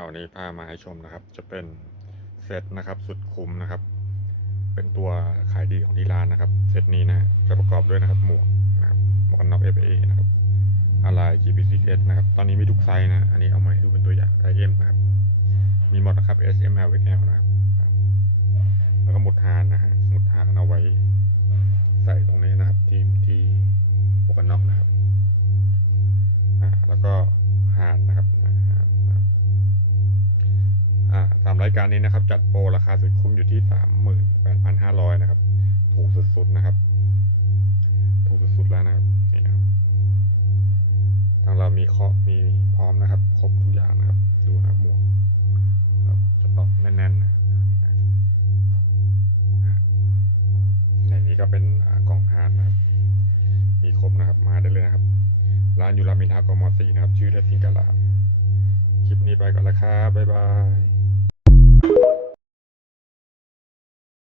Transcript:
วันนี้พามาให้ชมนะครับ จะเป็นเซตนะครับสุดคุ้มนะครับ เป็นตัวขายดีของที่ร้านนะครับเซตนี้นะจะประกอบด้วยนะครับหมวกนะครับหมวกกันน็อก FA นะครับอะไร GP6S นะครับตอนนี้มีทุกไซส์นะอันนี้เอามาให้ดูเป็นตัวอย่างไซส์ M นะครับมีหมดนะครับ S M L XL นะครับแล้วก็หมุดหางนะฮะหมุดหางเอาไว้ใส่ตรงนี้นะครับที่หมวกกันน็อกนะครับแล้วก็หางนะครับตามรายการนี้นะครับจัดโปรราคาสุดคุ้มอยู่ที่ 38,500 นะครับถูกสุดๆนะครับถูกสุดๆแล้วนะครับนี่นะครับทางเรามีพร้อมนะครับครบทุกอย่างนะครับดูนะครับหมวกสต็อกแน่นๆนะในนี้ก็เป็นกล่องพานนะครับมีครบนะครับมาได้เลยนะครับร้านอยู่รามอินทรากม.4 นะครับชื่อเดซิงกาลาคลิปนี้ไปก่อนแล้วครับบ๊ายบาย